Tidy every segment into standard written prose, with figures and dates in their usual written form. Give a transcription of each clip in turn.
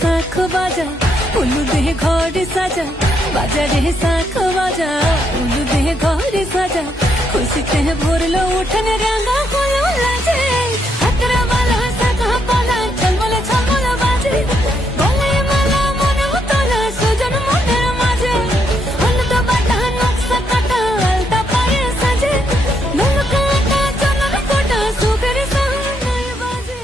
শাখ বাজা উলু দেহে ঘরে সাজা বাজারে শাখ বাজা উলু দেহে ঘরে সাজা খুশিতে ভরলো উঠন রাঙা হলো লাজে হাতরা বালা শাখা পালা ঝলমলে ঝলমলে বাজে গলায় মালা মনে তোলা সুজন মনের মাঝে হলুদ বাটা নকশা কাটা আলতা পায়ে সাজে ঢোলকা আটা চন্দন কোটা সুখের সাহানায় বাজে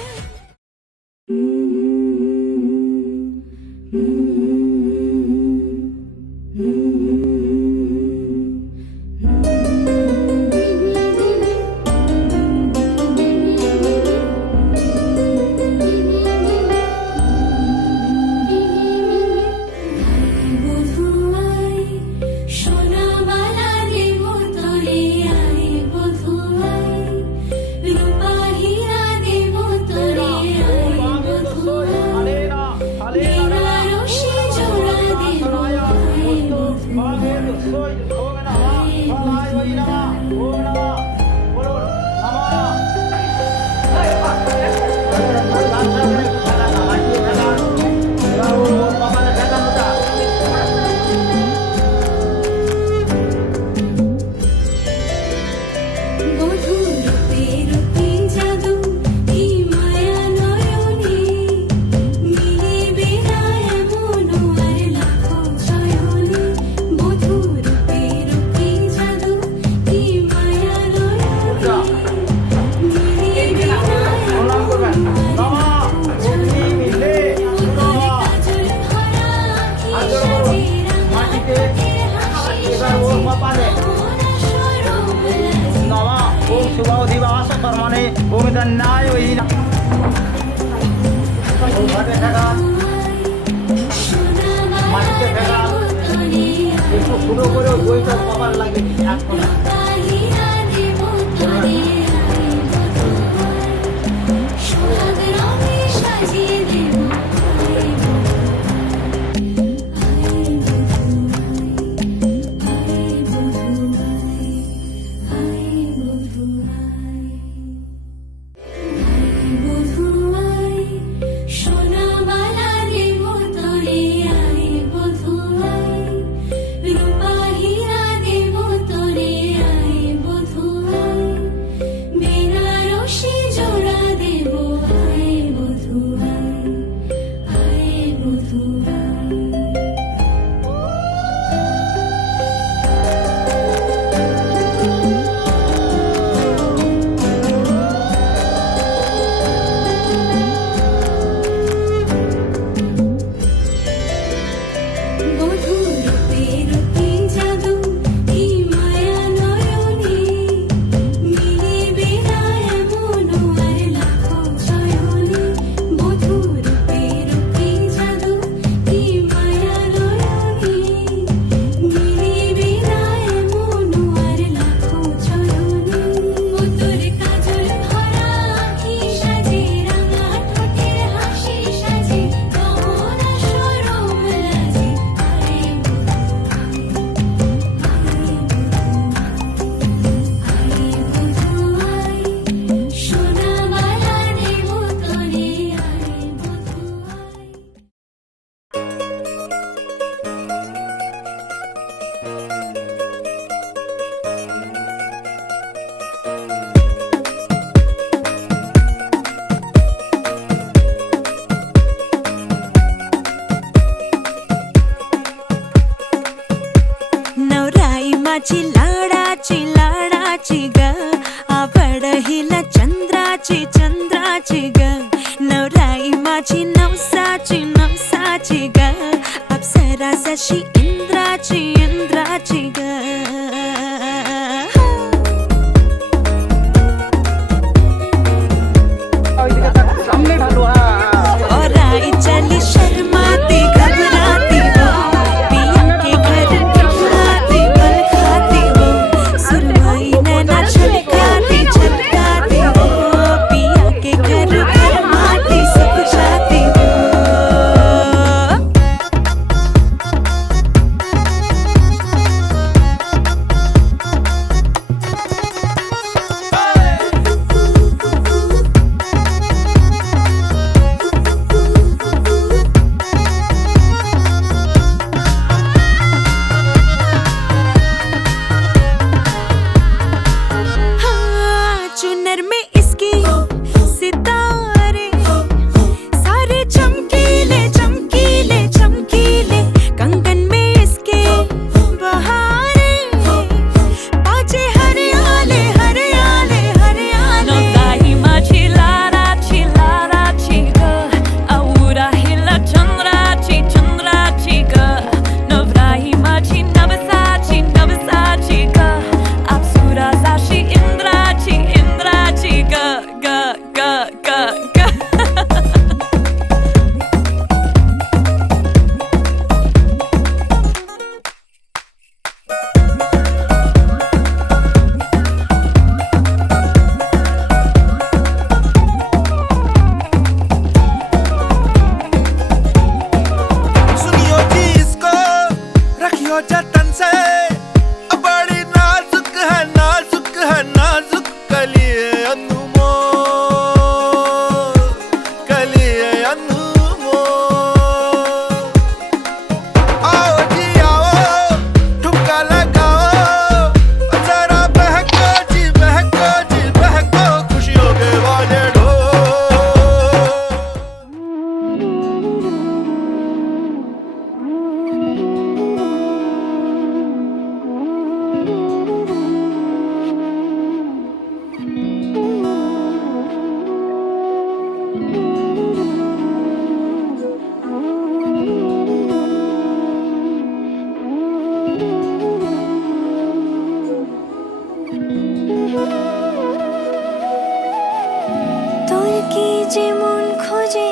তোর কি যেমন খোঁজে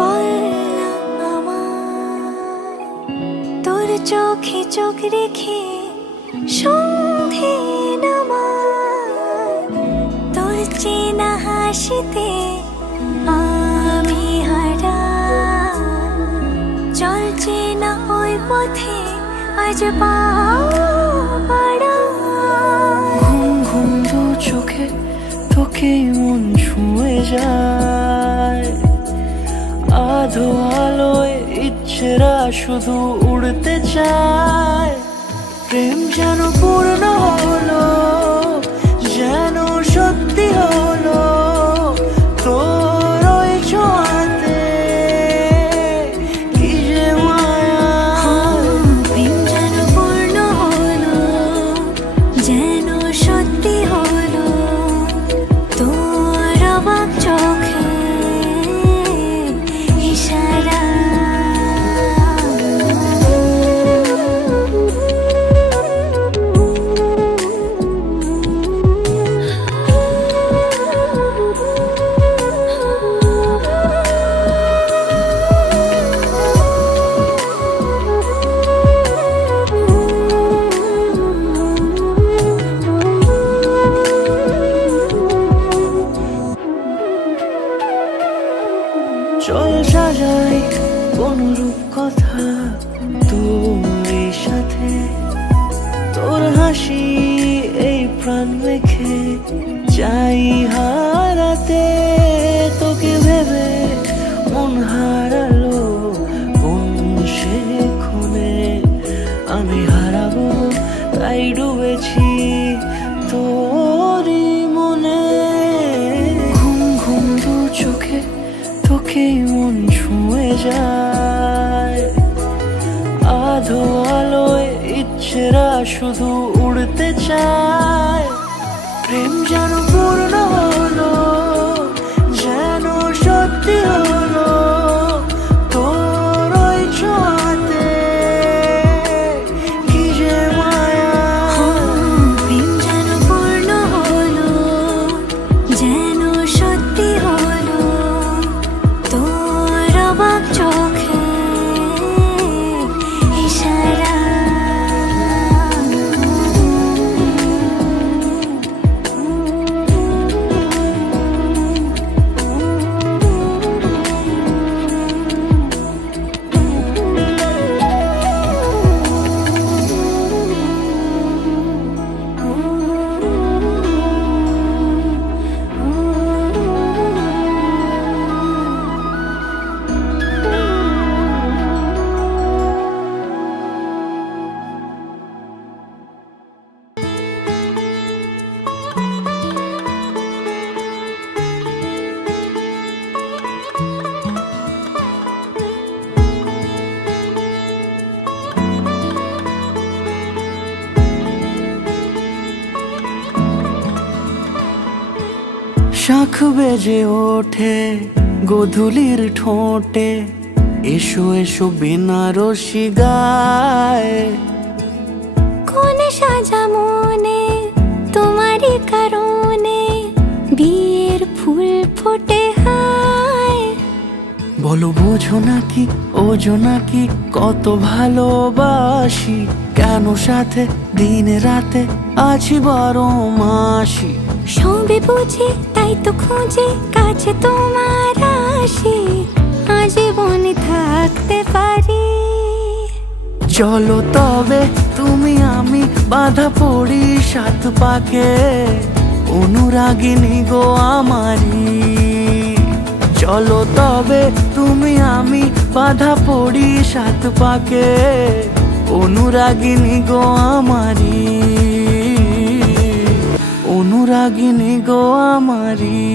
বল না আমায়, তোর চোখে চোখ রেখে সন্ধে নামায়, তোর চেনা হাসিতে আমি হারাই, চল চেনা ওই পথে আজ পা বাড়াই। ঘুম ঘুম দু চোখে তোকে মন ছুঁয়ে যায়, আধো আলোয় ইচ্ছেরা শুধু উড়তে চায়। প্রেম যেন পূর্ণ হলো, যেন সত্যি হলো, তোর ওই ছোঁয়াতে কি যে মায়া। প্রেম যেন পূর্ণ হলো, যেন সত্যি হলো, তোর অবাক চোখে ইশারা। চল সাজাই কোন রূপকথা তোর সাথে, তোর হাসি এই প্রাণ রেখে চাই হারাতে। তোকে ভেবে মন হারালো কোন সে ক্ষণে, আমি হারাবো তাই ডুবেছি তোরই মনে। ঘুম ঘুম দু চোখে তোকে মন ছুঁয়ে যায়, আধো আলোয় ইচ্ছেরা শুধু উড়তে চায়। প্রেম যেন পূর্ণ হলো, যেন সত্যি হলো, তোর ওই ছোঁয়াতে কি যে মায়া। প্রেম যেন পূর্ণ হলো, যেন সত্যি হলো, তোর অবাক চোখে ইশারা। শাখ বেজে ওঠে গোধূলির ঠোঁটে, এসো এসো বেনারসি গায়। কোন সাজা মনে তোমারই কারণে বিয়ের ফুল ফোটে হায়। বলো বোঝো নাকি ওজো নাকি কত ভালোবাসি, কেন সাথে দিন রাতে আছি 12 মাসি। সবে বুঝি তাই তো খুঁজে কাছে তোমার আসি, আজীবনে থাকতে পারি। চলো তবে তুমি আমি বাধা পড়ি 7 পাকে, অনুরাগিনী গো আমারি। চলো তবে তুমি আমি বাধা পড়ি 7 পাকে, অনুরাগিনী গো আমারি, অনুরাগিনী গো আমারি।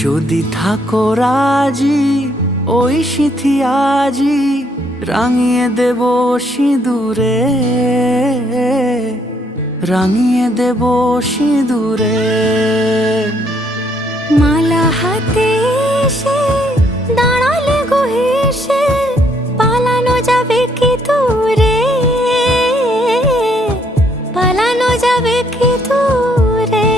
যদি থাকো রাজি ওই সিথি আজি রাঙিয়ে দেব সিঁদুরে, রাঙিয়ে দেব সিঁদুরে। মালা হাতে এসে দাঁড়ালে গো হেসে, পালানো যাবে কি দূরে, পালানো যাবে কি দূরে।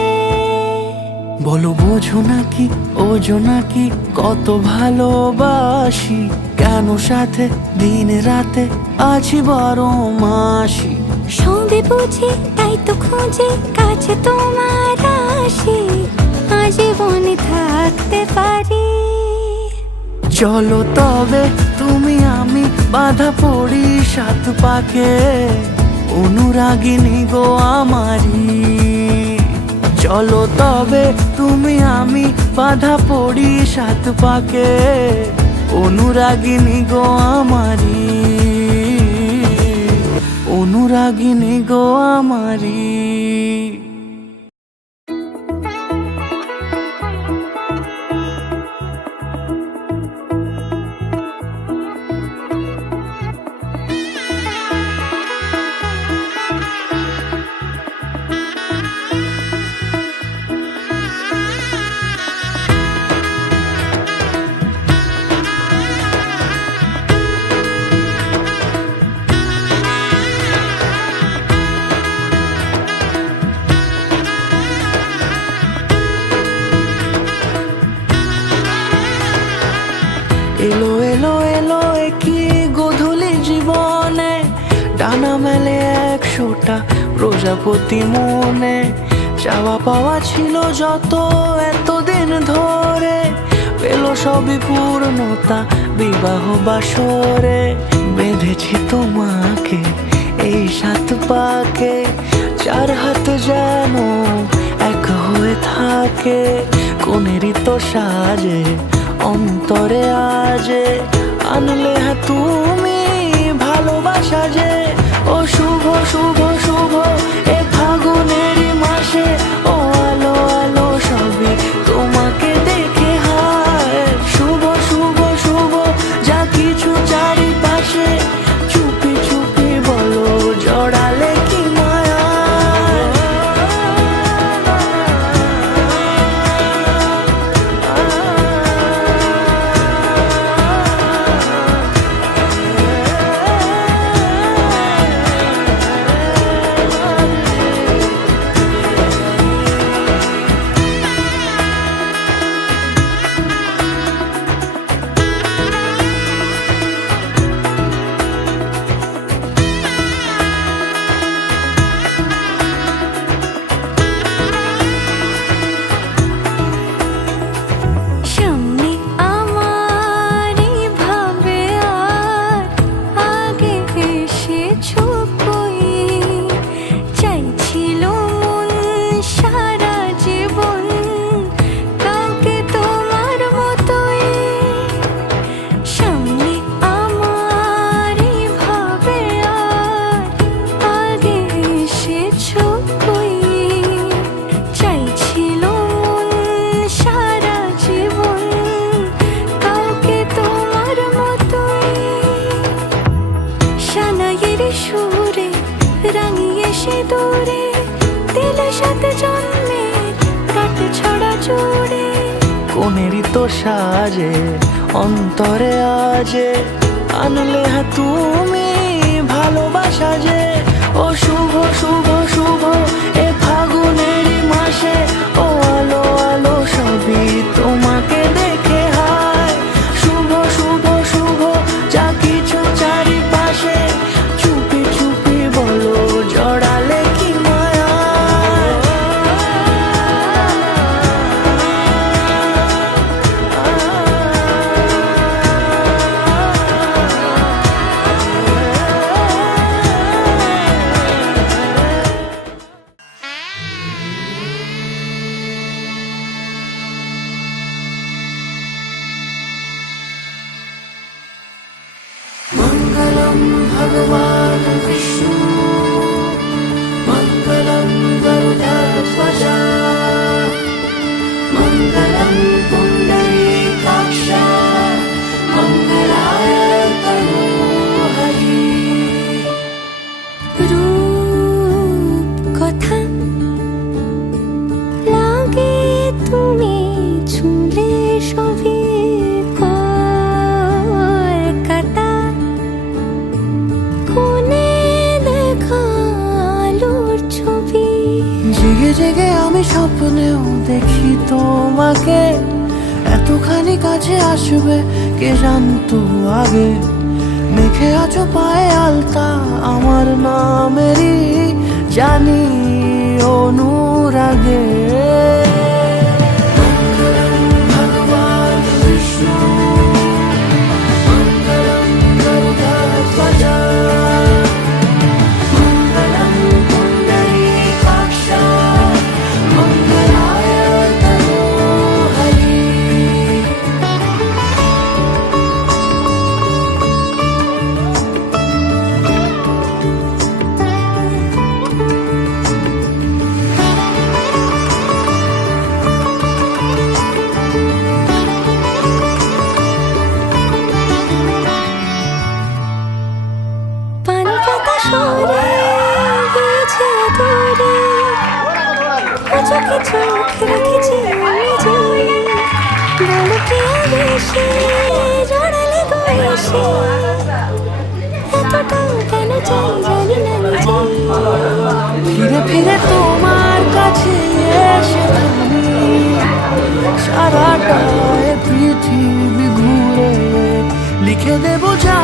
বলো বোঝো নাকি ওজো নাকি কত ভালোবাসি, কেন সাথে দিন রাতে আছি 12 মাসি। সবে বুঝি তাই তো খুঁজে কাছে তোমার আসি, আজীবনে থাকতে পারি। চলো তবে তুমি আমি বাঁধা পড়ি 7 পাকে, অনুরাগিনী গো আমারি। চলো তবে তুমি আমি বাঁধা পড়ি 7 পাকে, অনুরাগিনী গো আমারি, অনুরাগিনী গো আমারি। এলো এলো এলো কি গোধূলি জীবনে, ডানা মেলে 100টা প্রজাপতি মনে। চাওয়া পাওয়া ছিল যত এতদিন ধরে, পেল সবই পূর্ণতা বিবাহ বাসরে। বেঁধেছি তোমাকে এই 7 পাকে, 4 হাত যেন এক হয়ে থাকে। কোনেরই তো সাজে অন্তরে আজে, আনলে হ্যাঁ তুমি ভালোবাসা যে। ও শুভ শুভ শুভ এ ফাগুনেরই মাসে, ও আলো আলো সবই তোমাকে দেখে হায়। শুভ শুভ শুভ যা কিছু চারিপাশে, চুপি চুপি বলো জড়ালে কি মায়া। সামনে আমার এই ভাবে আর আগে এসেছো কই, চাইছিল মন সারা জীবন কাউকে তোমার মতোই। সামনে আমার এই ভাবে আর আগে এসেছো কই, চাইছিল মন সারা জীবন কাউকে তোমার মতোই। সানাইয়ের সুরে রাঙিয়ে সে দূরে, দিলে 7 জন্মের কাট ছড়া জোড়ে। কোনেরই তো সাজে অন্তরে আজে, আনলে হ্যাঁ তুমি ভালোবাসা যে। ও শুভ শুভ শুভ এ ফাগুনেরই মাসে, ও আলো আলো সবই তোমাকে দেখে হায়। শুভ শুভ শুভ যা কিছু চারিপাশে, চুপি চুপি বলো জড়ালে কি মায়া। मंगलम भगवान विष्णु, मंगलम गरुड़ध्वजा, मंगलम पुण्य দেখি তোমাকে এতখানি কাছে আসবে কে জানতো আগে। মেখে আছো পায়ে আলতা আমার নামেরই, জানি অনুরাগে। মঙ্গলম ভগবান বিষ্ণু, মঙ্গলম গরুড়ধ্বজ, মঙ্গলম পুণ্ডরীকাক্ষ, মঙ্গলায় তনোহরি। পান পাতা সরে গেছে দূরে, চোখে চোখ রেখেছি আমি জোরে। বলো কি বেশি জড়ালে বয়সে, এতটাও কেন চাই জানি না নিজে। ফিরে ফিরে তোমার কাছে এসে থামি, সারাটা এ পৃথিবী ঘুরে লিখে দেবো যা